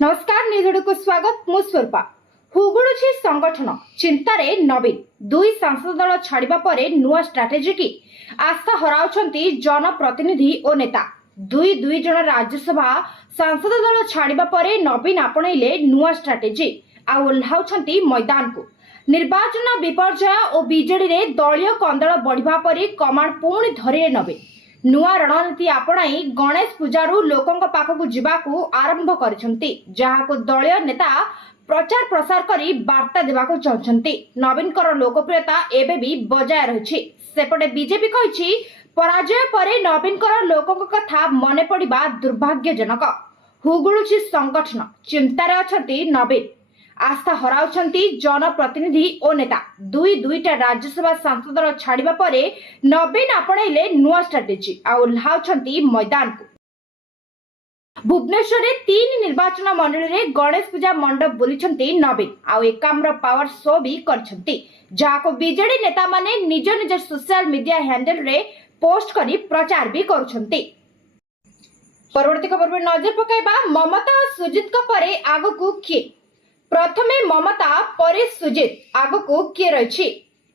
नमस्कार निजुड़ को स्वागत मु स्वरूपा हुगुड़ुछि संगठन चिंतारे नवीन दुई सांसद दल छाड़िबा परे नुआ स्ट्राटेजी की आस्था हराउछंती जनप्रतिनिधि और नेता दुई दुई जन राज्यसभा सांसद दल छाड़िबा परे नवीन आपणैले नुआ स्ट्राटेजी आ ओह्लाउछंती मैदान को निर्वाचन विपर्जय और बीजेडी रे दलीय कंदल बढ़िबा परे कमांड पुणी धरिले नवीन नुआ रणनीति आपणाई गणेश पूजारू लोकों पाखक जीवाकू आरंभ करिसंती जहाको दलीय नेता प्रचार प्रसार करी वार्ता देवाको चाहछंती। नवीन कर लोकप्रियता एबे भी बजाय रहिछि। सेपटे बीजेपी कहिछि पराजय परे नवीन कर लोकों कथा मने पड़िबा दुर्भाग्यजनक। हुगुळुछि संगठन चिंतारे अछंती नवीन आस्था हराउछंती जनप्रतिनिधि और नेता दुई दुईटा राज्यसभा सांसद दल छाड़िबा परे नवीन आपणैले नुआ स्ट्राटेजी आ ओह्लाउछंती मैदान को भुवनेश्वर तीन निर्वाचन मंडल रे गणेश पूजा मंडप बुलिछंती नवीन आ एकाम्र पावर शो भी करछंती जाको बीजेडी नेता माने निज निज सोशल मीडिया हैंडल रे पोस्ट करी प्रचार भी करूछंती। परवर्ती खबर पर नजर पकाइबा ममता और सुजित को परे आगो को किए प्रथमे ममता परे सुजित आग को किए रही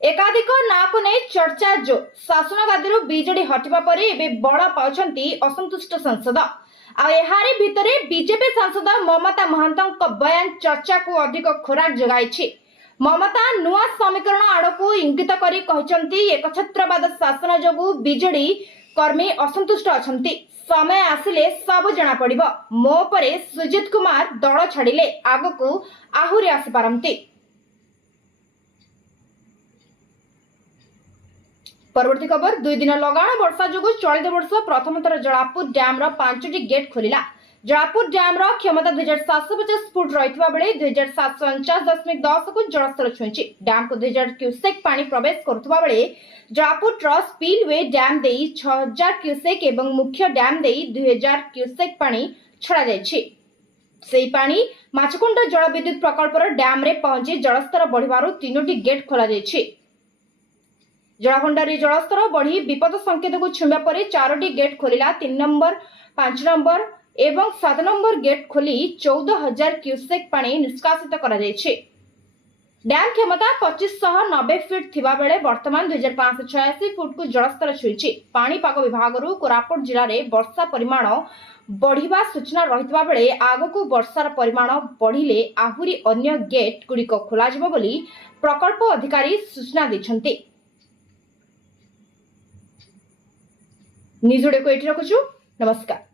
एकाधिक ना को नहीं चर्चा जो शासन गादी बीजेडी हटिबा परे एबे बड़ पाउछंती असंतुष्ट सांसद आ एहारे भितरे बीजेपी सांसद ममता महांतक बयान चर्चा को अधिक खोराक जगाई। ममता नुआ समीकरण आड़ को इंगित करी कहचंती एकछत्रवाद शासन जोगु बीजेडी कर्मी असंतुष्ट अछंती समय आसिले सब जना पड़िबो मो परे सुजित कुमार दल छाड़िले आग को आहुरी आसी पारंती। परवर्ती खबर दुई दिन लगाण वर्षा जोगु चलित वर्ष प्रथम थर जलापुर डैम रो 5टी गेट खोलिला। जलापुर डैम रो क्षमता 2750 फुट रहितबा बेले 2749.10 को जलस्तर छुईछि। डैम को 2000 क्यूसेक पानी प्रवेश करथबा बेले जलापुर ट्रस स्पिलवे डैम देई 6000 क्यूसेक एवं मुख्य डैम देई 2000 क्यूसेक पानी छड़ा जायछि। सेही पानी माछकुंड जल विद्युत प्रकल्पर डैम रे पहुंची जलस्तर बढ़िबारु 3टी गेट खोला जायछि। जलभंडारी जलस्तर बढ़ी विपद संकेत को छुंबा परे 4टी गेट खोलिला। 3 नंबर 5 नंबर एवं 7 नंबर गेट खोली 14000 क्यूसेक पानी निष्कासित करा जायछि। डैम क्षमता 2590 फीट थिबा बेले वर्तमान 2586 फुट को जलस्तर छुईछि। पाणीपाग विभागरु कोरापुट जिल्ला रे वर्षा परिमाण बढ़िबा सूचना रहितबा बेले आगको वर्षार परिमाण बढ़िले आहुरी अन्य गेट गुड़िक खोला जिवो बोली प्रकल्प अधिकारी सूचना दैछन्ति। निजुडे को एठी रखुछु। नमस्कार।